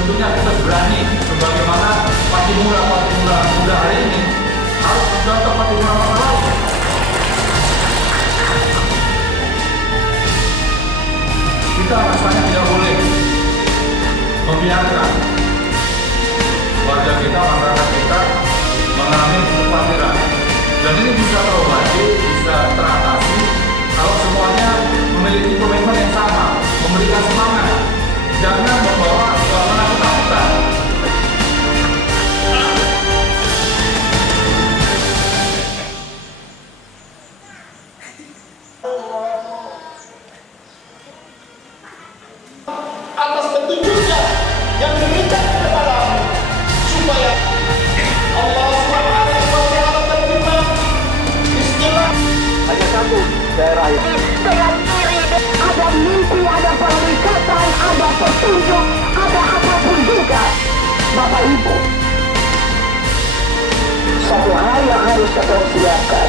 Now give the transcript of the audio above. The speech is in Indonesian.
tentunya kita berani sebagaimana Patimura muda hari ini harus mencontoh Patimura masa lalu. Kita rasanya tidak boleh membiarkan warga kita, masyarakat kita mengalami kekhawatiran. Dan ini bisa terobati, bisa teratasi kalau semuanya memiliki komitmen yang sama, memberikan semangat, jangan membawa suasana ketakutan. Atas petunjuknya yang diberikan kepadamu supaya Allah SWT berfirman, Bismillah. Hanya satu daerah yang Dengan kiri ada mimpi, ada penglihatan, ada petunjuk, ada apapun juga. Bapak Ibu, satu hal yang harus kita siapkan,